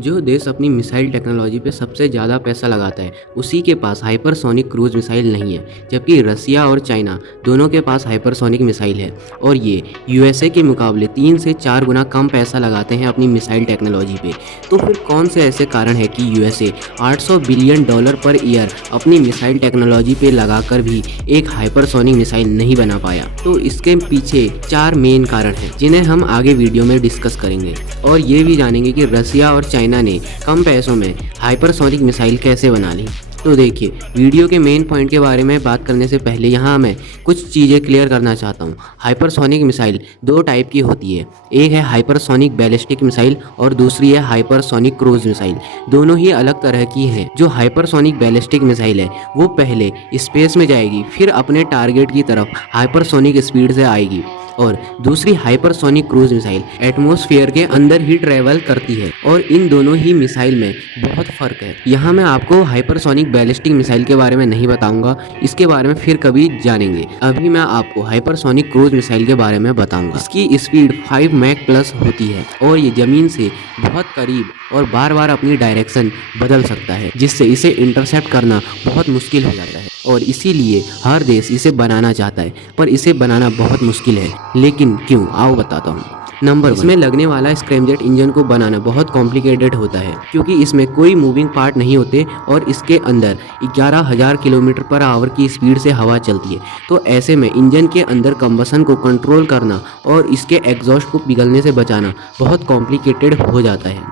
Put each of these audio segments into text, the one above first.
जो देश अपनी मिसाइल टेक्नोलॉजी पे सबसे ज़्यादा पैसा लगाता है उसी के पास हाइपरसोनिक क्रूज मिसाइल नहीं है, जबकि रसिया और चाइना दोनों के पास हाइपरसोनिक मिसाइल है और ये यूएसए के मुकाबले 3 से 4 गुना कम पैसा लगाते हैं अपनी मिसाइल टेक्नोलॉजी पे। तो फिर कौन से ऐसे कारण है कि USA 800 billion dollar per year अपनी मिसाइल टेक्नोलॉजी पे लगाकर भी एक हाइपरसोनिक मिसाइल नहीं बना पाया? तो इसके पीछे 4 मेन कारण हैं जिन्हें हम आगे वीडियो में डिस्कस करेंगे और ये भी जानेंगे कि रसिया और चाइना ने कम पैसों में हाइपरसोनिक मिसाइल कैसे बना ली। तो देखिए, वीडियो के मेन पॉइंट के बारे में बात करने से पहले यहाँ मैं कुछ चीज़ें क्लियर करना चाहता हूँ। हाइपरसोनिक मिसाइल 2 टाइप की होती है, एक है हाइपरसोनिक बैलिस्टिक मिसाइल और दूसरी है हाइपरसोनिक क्रूज मिसाइल। दोनों ही अलग तरह की हैं। जो हाइपरसोनिक बैलिस्टिक मिसाइल है वो पहले स्पेस में जाएगी, फिर अपने टारगेट की तरफ हाइपरसोनिक स्पीड से आएगी, और दूसरी हाइपरसोनिक क्रूज मिसाइल एटमॉस्फेयर के अंदर ही ट्रेवल करती है। और इन दोनों ही मिसाइल में बहुत फ़र्क है। यहाँ मैं आपको हाइपरसोनिक बैलिस्टिक मिसाइल के बारे में नहीं बताऊंगा, इसके बारे में फिर कभी जानेंगे। अभी मैं आपको हाइपरसोनिक क्रूज मिसाइल के बारे में बताऊंगा। इसकी स्पीड 5 मैक प्लस होती है और ये ज़मीन से बहुत करीब और बार बार अपनी डायरेक्शन बदल सकता है, जिससे इसे इंटरसेप्ट करना बहुत मुश्किल हो जाता है और इसीलिए हर देश इसे बनाना चाहता है, पर इसे बनाना बहुत मुश्किल है। लेकिन क्यों, आओ बताता हूँ। नंबर 1, इसमें लगने वाला स्क्रैमजेट इंजन को बनाना बहुत कॉम्प्लिकेटेड होता है, क्योंकि इसमें कोई मूविंग पार्ट नहीं होते और इसके अंदर 11,000 किलोमीटर पर आवर की स्पीड से हवा चलती है। तो ऐसे में इंजन के अंदर कंबसन को कंट्रोल करना और इसके एग्जॉस्ट को पिघलने से बचाना बहुत कॉम्प्लिकेटेड हो जाता है।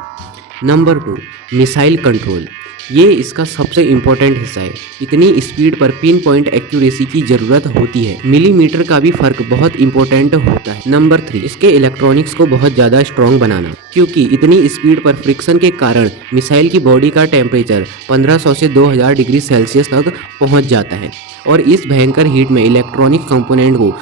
Number 2, missile control. ये इसका सबसे इम्पोर्टेंट हिस्सा है। इतनी स्पीड पर पिन पॉइंट एक्यूरेसी की ज़रूरत होती है, मिलीमीटर का भी फर्क बहुत इंपॉर्टेंट होता है। नंबर 3, इसके इलेक्ट्रॉनिक्स को बहुत ज़्यादा स्ट्रॉन्ग बनाना, क्योंकि इतनी स्पीड पर फ्रिक्शन के कारण मिसाइल की बॉडी का टेम्परेचर 1500 से 2000 डिग्री सेल्सियस तक पहुँच जाता है और इस भयंकर हीट में इलेक्ट्रॉनिक कंपोनेंट को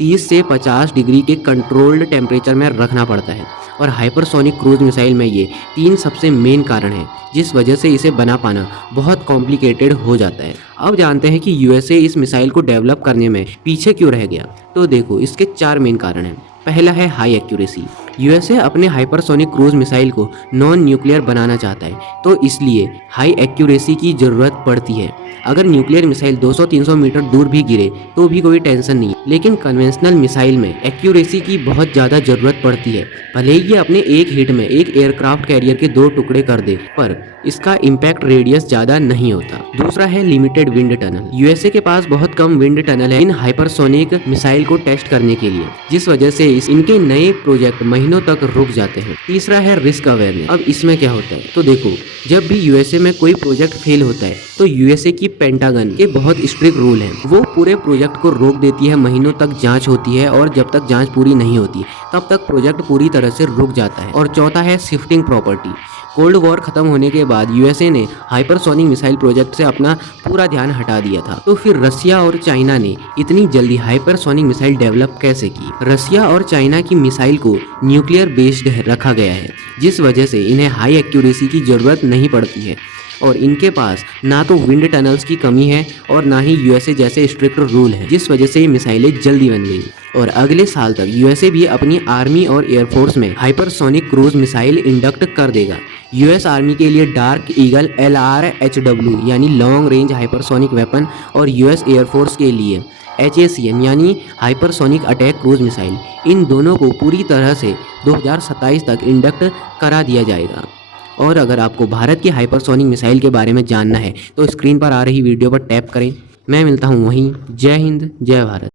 30 से 50 डिग्री के कंट्रोल्ड टेम्परेचर में रखना पड़ता है। और हाइपरसोनिक क्रूज मिसाइल में ये 3 सबसे मेन कारण हैं, जिस वजह से इसे बना पाना बहुत कॉम्प्लिकेटेड हो जाता है। अब जानते हैं कि यूएसए इस मिसाइल को डेवलप करने में पीछे क्यों रह गया। तो देखो, इसके 4 मेन कारण हैं। पहला है हाई एक्यूरेसी। यूएसए अपने हाइपरसोनिक क्रूज मिसाइल को नॉन न्यूक्लियर बनाना चाहता है, तो इसलिए हाई एक्यूरेसी की ज़रूरत पड़ती है। अगर न्यूक्लियर मिसाइल 200-300 मीटर दूर भी गिरे तो भी कोई टेंशन नहीं, लेकिन कन्वेंशनल मिसाइल में एक्यूरेसी की बहुत ज़्यादा ज़रूरत पड़ती है। भले ही ये अपने एक हिट में एक एयरक्राफ्ट कैरियर के 2 टुकड़े कर दे, पर इसका इम्पैक्ट रेडियस ज़्यादा नहीं होता। दूसरा है लिमिटेड विंड टनल। यूएसए के पास बहुत कम विंड टनल है इन हाइपरसोनिक मिसाइल को टेस्ट करने के लिए, जिस वजह से इनके नए प्रोजेक्ट महीनों तक रुक जाते हैं। तीसरा है रिस्क अवेयरनेस। अब इसमें क्या होता है, तो देखो, जब भी यूएसए में कोई प्रोजेक्ट फेल होता है तो यूएसए की पेंटागन के बहुत स्ट्रिक्ट रूल हैं। वो पूरे प्रोजेक्ट को रोक देती है, महीनों तक जांच होती है और जब तक जांच पूरी नहीं होती तब तक प्रोजेक्ट पूरी तरह से रुक जाता है। और चौथा है शिफ्टिंग प्रॉपर्टी। कोल्ड वॉर खत्म होने के बाद यूएसए ने हाइपरसोनिक मिसाइल प्रोजेक्ट से अपना पूरा ध्यान हटा दिया था। तो फिर रसिया और चाइना ने इतनी जल्दी हाइपरसोनिक मिसाइल डेवलप कैसे की? रसिया और चाइना की मिसाइल को न्यूक्लियर बेस्ड रखा गया है, जिस वजह से इन्हें हाई एक्यूरेसी की ज़रूरत नहीं पड़ती है और इनके पास ना तो विंड टनल्स की कमी है और ना ही यूएसए जैसे स्ट्रिक्ट रूल है, जिस वजह से ये मिसाइलें जल्दी बन गई। और अगले साल तक यूएसए भी अपनी आर्मी और एयरफोर्स में हाइपरसोनिक क्रूज मिसाइल इंडक्ट कर देगा। यूएस आर्मी के लिए डार्क ईगल LRHW यानी लॉन्ग रेंज हाइपरसोनिक वेपन और यूएस एयरफोर्स के लिए HACM यानी हाइपरसोनिक अटैक क्रूज मिसाइल, इन दोनों को पूरी तरह से 2027 तक इंडक्ट करा दिया जाएगा। और अगर आपको भारत की हाइपरसोनिक मिसाइल के बारे में जानना है तो स्क्रीन पर आ रही वीडियो पर टैप करें। मैं मिलता हूँ वहीं। जय हिंद, जय भारत।